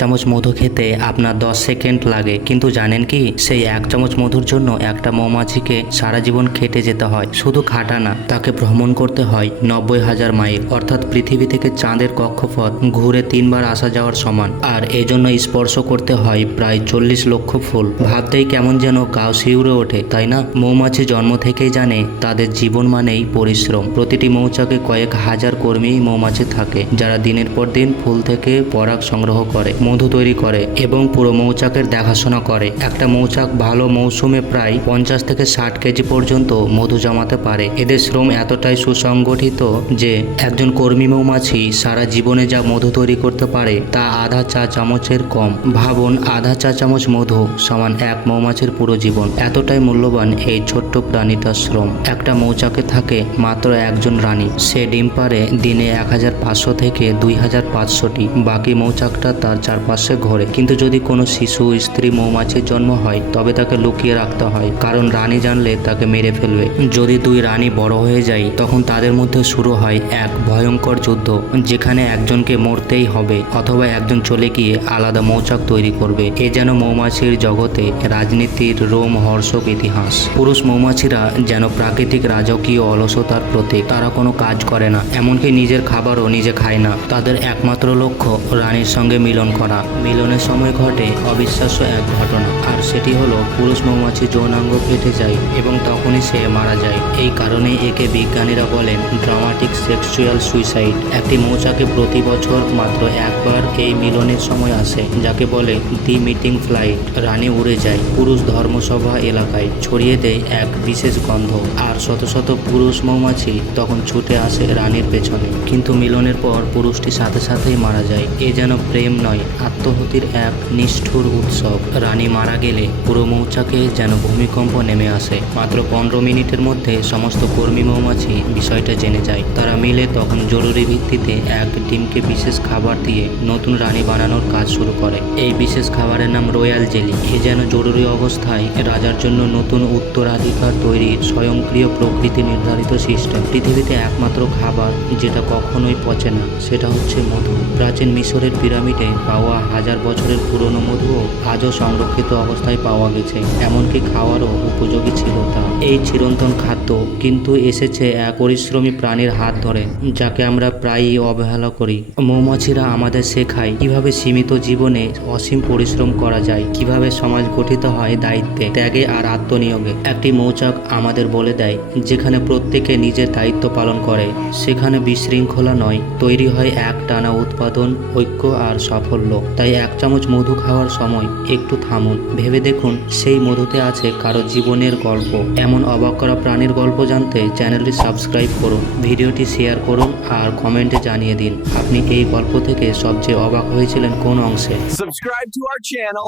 চামচ মধু খেতে আপনার দশ সেকেন্ড লাগে, কিন্তু জানেন কি, সেই এক চামচ মধুর জন্য একটা মৌমাছিকে সারা জীবন খেটে যেতে হয়, শুধু খাটা না, তাকে ভ্রমণ করতে হয় নব্বই হাজার মাইল, অর্থাৎ পৃথিবী থেকে চাঁদের কক্ষপথ ঘুরে তিনবার আসা যাওয়ার সমান, আর এজন্য স্পর্শ করতে হয় প্রায় চল্লিশ লক্ষ ফুল। ভাবতেই কেমন যেন গাও শিউরে ওঠে, তাই না? মৌমাছি জন্ম থেকেই জানে তাদের জীবন মানেই পরিশ্রম। প্রতিটি মৌচাকে কয়েক হাজার কর্মী মৌমাছি থাকে, যারা দিনের পর দিন ফুল থেকে পরাগ সংগ্রহ করে। মধু তৈরি করে এবং পুরো মৌচাকের দেখাশোনা করে। একটা মৌচাক ভালো মৌসুমে প্রায় পঞ্চাশ থেকে ষাট কেজি পর্যন্ত মধু জমাতে পারে। এদের শ্রম এতটাই সুসংগঠিত যে একজন কর্মী মৌমাছি সারা জীবনে যা মধু তৈরি করতে পারে তা আধা চা চামচের কম। ভাবুন, আধা চা চামচ মধু সমান এক মৌমাছির পুরো জীবন। এতটাই মূল্যবান এই ছোট্ট প্রাণীটার শ্রম। একটা মৌচাকে থাকে মাত্র একজন রানী। সে ডিম পারে দিনে এক হাজার পাঁচশো থেকে দুই হাজার পাঁচশোটি। বাকি মৌচাকটা তার চারপাশে ঘোরে। কিন্তু যদি কোনো শিশু, স্ত্রী, মৌমাছির জন্ম হয়, তবে তাকে লুকিয়ে রাখতে হয়। কারণ রানী জানলে তাকে মেরে ফেলবে। যদি দুই রানী বড় হয়ে যায়, তখন তাদের মধ্যে শুরু হয় এক ভয়ঙ্কর যুদ্ধ, যেখানে একজনকে মরতেই হবে অথবা একজন চলে গিয়ে আলাদা মৌচাক তৈরি করবে। এ যেন মৌমাছির জগতে রাজনীতির রোম হর্ষক ইতিহাস। পুরুষ মৌমাছিরা যেন প্রাকৃতিক রাজকীয় অলসতার প্রতীক, তারা কোনো কাজ করে না। এমনকি নিজের খাবারও নিজে খায় না। তাদের একমাত্র লক্ষ্য রানীর সঙ্গে মিলন করা। মিলনের সময় ঘটে অবিশ্বাস্য এক ঘটনা, আর সেটি হলো পুরুষ মৌমাছি যৌনাঙ্গ ফেটে যায় এবং তখনই সে মারা যায়। এই কারণেই একে বিজ্ঞানীরা বলেন ড্রামাটিক সেক্সুয়াল সুইসাইড। একটি মৌচাকে প্রতি বছর মাত্র একবার এই মিলনের সময় আসে, যাকে বলে দি মিটিং ফ্লাইট, রানী উড়ে যায় পুরুষ ধর্মসভা এলাকায়, ছড়িয়ে দেয় এক বিশেষ গন্ধ। আর শত শত পুরুষ মৌমাছি তখন ছুটে আসে রানীর পেছনে। কিন্তু মিলনের পর পুরুষটি সাথে সাথেই মারা যায়। এ যেন প্রেম নয় আত্মহতির এক নিষ্ঠুর উৎসব। রানী মারা গেলে পুরো মৌচাকে যেন ভূমিকম্প নেমে আসে। মাত্র পনেরো মিনিটের মধ্যে সমস্ত কর্মী মৌমাছি বিষয়টা জেনে যায়। তারা মিলে তখন জরুরি ভিত্তিতে এক ডিমকে বিশেষ খাবার দিয়ে নতুন রানী বানানোর কাজ শুরু করে। এই বিশেষ খাবারের নাম রয়্যাল জেলি। এ যেন জরুরি অবস্থায় রাজার জন্য নতুন উত্তরাধিকার তৈরির স্বয়ংক্রিয় প্রকৃতি নির্ধারিত সিস্টেম। পৃথিবীতে একমাত্র খাবার যেটা কখনোই পচে না, সেটা হচ্ছে মধু। প্রাচীন মিশরের পিরামিডে পাওয়া হাজার বছরের পুরনো মধুও আজও সংরক্ষিত অবস্থায় পাওয়া গেছে। এমনকি খাওয়ারও উপযোগী ছিল তা। এই চিরন্তন খাদ্য কিন্তু এসেছে এক পরিশ্রমী প্রাণীর হাত ধরে, যাকে আমরা প্রায়ই অবহেলা করি। মৌমাছিরা আমাদের শেখায় কীভাবে সীমিত জীবনে অসীম পরিশ্রম করা যায়, কীভাবে সমাজ গঠিত হয় দায়িত্বে, ত্যাগে আর আত্মনিয়োগে। একটি মৌচাক আমাদের বলে দেয়, যেখানে প্রত্যেকে নিজের দায়িত্ব পালন করে, সেখানে বিশৃঙ্খলা নয়, তৈরি হয় এক টানা উৎপাদন, ঐক্য আর সাফল্য। তাই এক চামচ মধু খাওয়ার সময় একটু থামুন ভেবে দেখুন সেই মধুতে আছে কারও জীবনের গল্প এমন অবাক করা প্রাণীর গল্প জানতে চ্যানেলটি সাবস্ক্রাইব করুন ভিডিওটি শেয়ার করুন আর কমেন্টে জানিয়ে দিন আপনি এই গল্প থেকে সবচেয়ে অবাক হয়েছিলেন কোন অংশে Subscribe to our channel.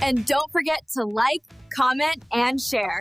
And don't forget to like, comment, and share.